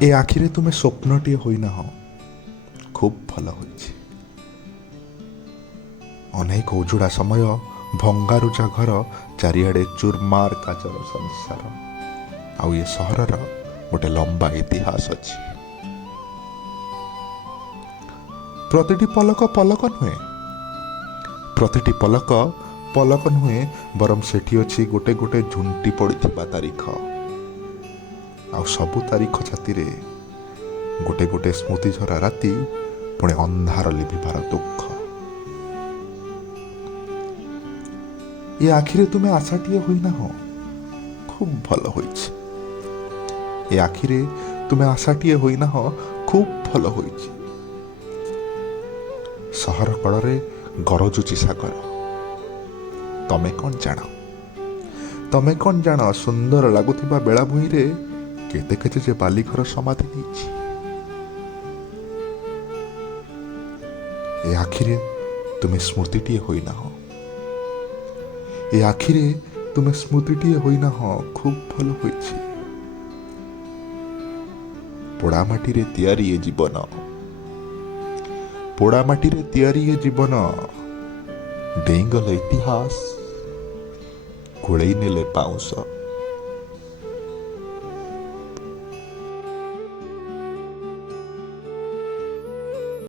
ଏ ଆଖିରେ ତୁମେ ସ୍ୱପ୍ନଟିଏ ହୋଇନାହଁ, ଖୁବ୍ ଭଲ ହୋଇଛି। ଅନେକ ଉଜୁଡ଼ା ସମୟ, ଭଙ୍ଗାରୁଜା ଘର, ଚାରିଆଡ଼େ ଚୁରମାର କାଚର ସଂସାର, ଆଉ ଏ ସହରର ଗୋଟେ ଲମ୍ବା ଇତିହାସ ଅଛି। ପ୍ରତିଟି ପଲକ ପଲକ ନୁହେଁ, ପ୍ରତିଟି ପଲକ ପଲକ ନୁହେଁ, ବରଂ ସେଠି ଅଛି ଗୋଟେ ଗୋଟେ ଝୁଣ୍ଟି ପଡ଼ିଥିବା ତାରିଖ, ଆଉ ସବୁ ତାରିଖ ଛାତିରେ ଗୋଟେ ଗୋଟେ ସ୍ମୃତିଝରା ରାତି, ପୁଣି ଅନ୍ଧାର ଲିଭିବାର ଦୁଃଖ। ଏ ଆଖିରେ ତୁମେ ଆଶାଟିଏ ହୋଇନାହଁ, ଖୁବ୍ ଭଲ ହୋଇଛି। ଏ ଆଖିରେ ତୁମେ ଆଶାଟିଏ ହୋଇନାହଁ, ଖୁବ୍ ଭଲ ହୋଇଛି। ସହର କଳରେ ଗରଜୁଛି ସାଗର, ତମେ କ'ଣ ଜାଣ? ତମେ କ'ଣ ଜାଣ ସୁନ୍ଦର ଲାଗୁଥିବା ବେଳାଭୂଇଁରେ କେତେ କେତେ ଯେ ବାଲିଘର ସମାଧି ନେଇଛି। ଏ ଆଖିରେ ତୁମେ ସ୍ମୃତିଟିଏ ହୋଇନାହଁ, ଏ ଆଖିରେ ତୁମେ ସ୍ମୃତିଟିଏ ହୋଇନାହଁ, ଖୁବ୍ ଭଲ ହୋଇଛି। ପୋଡ଼ାମାଟିରେ ତିଆରି ଏ ଜୀବନ, ପୋଡ଼ାମାଟିରେ ତିଆରି ଏ ଜୀବନ, ଡେଇଁଗଲେ ଇତିହାସ, ଘୋଳେଇ ନେଲେ ପାଉଁଶ।